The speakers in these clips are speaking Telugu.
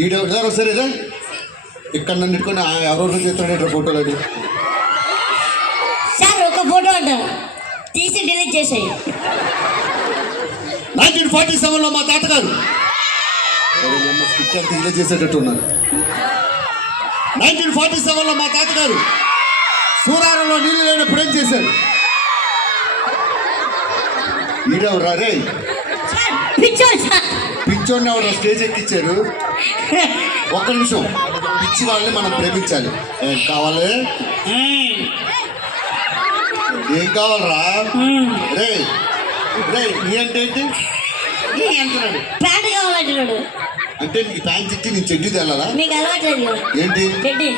ఈడెవరు సరే ఇదా ఇక్కడ నన్ను ఇట్టుకొని ఎవరెవరు చేస్తాడు ఫోటోలు అది సార్ ఒక ఫోటో అంట తీసి డిలీట్ చేసాయి 1947లో మా తాతగారు డిలీట్ చేసేటట్టు ఉన్నారు 1947లో మా తాతగారు సూరారంలో నీళ్ళు లేనప్పుడు ఏం చేశారు ఈడెవరా రే పిచ్చోడిని ఎవరు స్టేజ్ ఎక్కించారు ఒక్క నిమిషం పిచ్చి వాళ్ళని మనం ప్రేమించాలి ఏం కావాలి ఏం కావాలరా రే రే నీ అంటే ఏంటి అంటున్నాడు ప్యాంట్ కావాలంటున్నాడు అంటే నీకు ప్యాంట్ ఇచ్చి నీ చెడ్డి తెల్లాలా మీకు అలవాట్లేదు ఏంటి చెడ్డి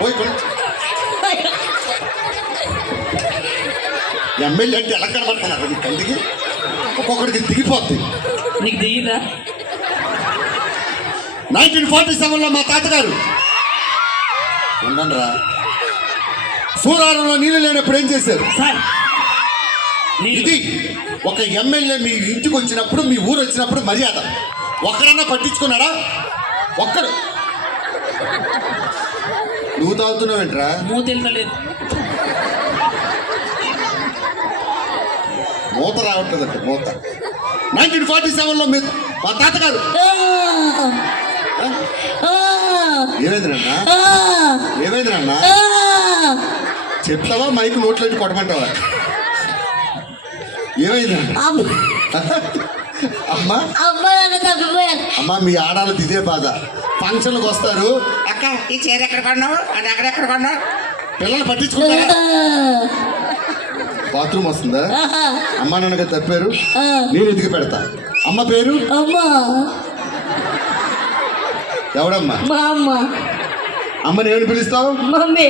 పోయి ఎమ్మెల్యే అంటే ఎలా కనబడుతున్నారు నీ కంటికి ఒక్కొక్కడికి దిగిపోద్ది నీకు దిగిదా 1947లో మా తాతగారు ఉన్నారా సూరారంలో నీళ్ళు లేనప్పుడు ఏం చేశారు సార్ ఇది ఒక ఎమ్మెల్యే మీ ఇంటికి వచ్చినప్పుడు మీ ఊరు వచ్చినప్పుడు మర్యాద ఒక్కడన్నా పట్టించుకున్నాడా ఒక్కడు నువ్వు తాగుతున్నావేంట్రా మూతెళ్తలేదు మూత రావట్లేదంట మూత 1947లో మీరు మా తాతగారు ఏమైందిరన్నా ఏమైందిరన్నా చెప్తావా మైకు నోట్లోకి కొట్టమంటావా ఏమైందన్నా అమ్మా అమ్మా మీ ఆడాలది ఇదే బాధ ఫంక్షన్లకు వస్తారు అక్క ఈ చీర ఎక్కడ కొన్నావు అది ఎక్కడెక్కడ కొన్నావు పిల్లలు పట్టించుకుంటారా బాత్రూమ్ వస్తుందా అమ్మా నాన్నగా తప్పారు నేను ఎదిగి పెడతా అమ్మ పేరు ఎవడమ్మా అమ్మని ఏమని పిలుస్తావు మమ్మీ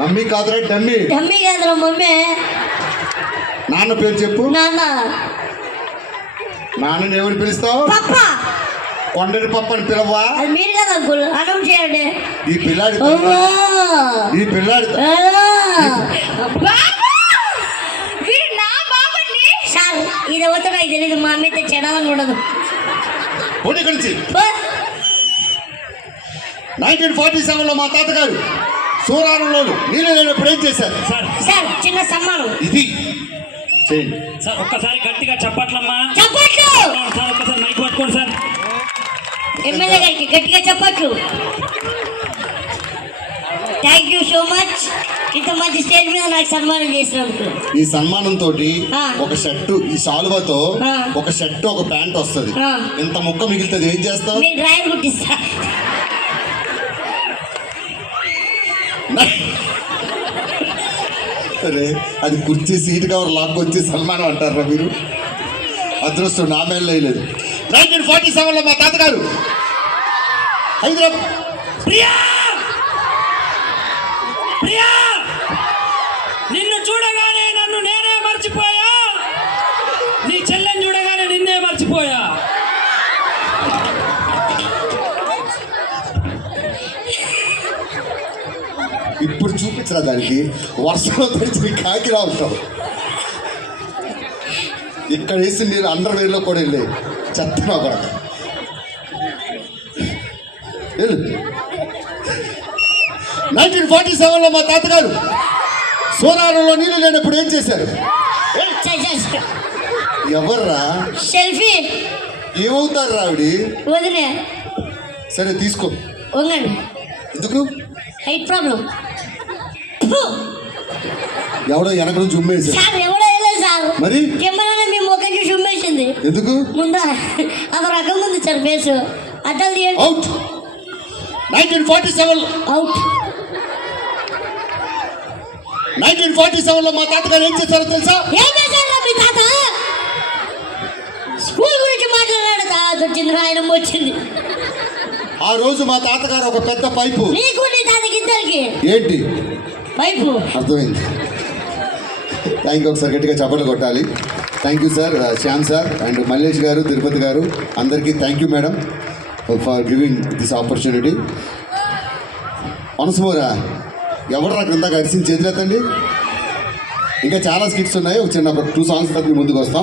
మమ్మీ కాదురా డమ్మీ డమ్మీ కాదురా మమ్మీ నాన్న పేరు చెప్పు నాన్నని ఏమని పిలుస్తావు కొండని పప్పు అని పిలవా అది మీరు కదా అంకుల్ అనౌన్స్ చేయండి ఈ పిల్లాడి ఈ పిల్లాడి సార్ ఇది ఎవరితో నాకు తెలియదు మా అమ్మ అయితే చెడాలని ఉండదు ఇక్కడి నుంచి 1947లో మా తాతగారు సూరారంలో నీళ్ళు లేనప్పుడు ఏం చేశారు సార్ చిన్న సమ్మానం ఇది చేయండి సార్ ఒక్కసారి గట్టిగా చప్పట్లమ్మా చప్పట్లు సార్ ఒక్కసారి మైక్ పట్టుకోండి సార్ ఎమ్మెల్యే గారికి గట్టిగా చప్పట్లు థ్యాంక్ యూ సో మచ్ ఇంత మంచి స్టేజ్ మీద నాకు సన్మానం చేసినందుకు ఈ సన్మానంతో ఒక షర్టు ఈ సాల్వాతో ఒక షర్టు ఒక ప్యాంట్ వస్తుంది ఇంత ముక్క మిగులుతుంది ఏం చేస్తావు మీరు డ్రైవర్ కుట్టిస్తా అరే అది కుర్చీ సీట్ కవర్ లాక్కొచ్చి సన్మానం అంటారా మీరు అదృష్టం నా మేలు లేదు 1947లో మా తాతగారు హైదరాబాద్ ప్రియా ప్రియా నిన్ను చూడగానే నన్ను నేనే మర్చిపోయా నీ చెల్లెని చూడగానే నిన్నే మర్చిపోయా ఇప్పుడు చూపించరా దానికి వర్షంలో తెచ్చి కాకిలా ఉంటావు ఇక్కడ వేసి నేను అండర్వేర్లో కూడా వెళ్ళే చెత్తనా కూడా 1947లో మా తాతగారు సోనారంలో నీళ్ళు లేనప్పుడు ఏం చేశారు ఎవర్రా సెల్ఫీ ఏమవుతారు ఆవిడి వదిలే సరే తీసుకో వంగండి ఎందుకు హైట్ ప్రాబ్లం ఎవడో వెనక నుంచి ఉమ్మేసారు సార్ ఎవడో వెళ్ళలేదు సార్ మరి కెమెరాలో మీ ముఖం చూసి ఉమ్మేసింది ఎందుకు ముందా అది రకం ఉంది సార్ ఫేస్ అడ్డలు తీయండి అవుట్ 1947 అవుట్ 1947లో మా తాతగారు ఏం చేశారో తెలుసా ఏం చేశారు మీ తాత స్కూల్ గురించి మాట్లాడాడు తాత వచ్చింది రాయడం వచ్చింది ఆ రోజు మా తాతగారు ఒక పెద్ద పైపు నీకు నీ తాతకి ఇద్దరికి ఏంటి పైపు అర్థమైంది థ్యాంక్ యూ ఒకసారి గట్టిగా చప్పట్లు కొట్టాలి thank you sir Shyam sir and Mallesh గారు తిరుపతి గారు అందరికీ thank you madam for giving this opportunity మనసుమోరా ఎవరు నాకు ఇందాక అరిసిన చేతులెత్తండి ఇంకా చాలా స్కిట్స్ ఉన్నాయి ఒక చిన్న 2 సాంగ్స్ ముందుకు వస్తాం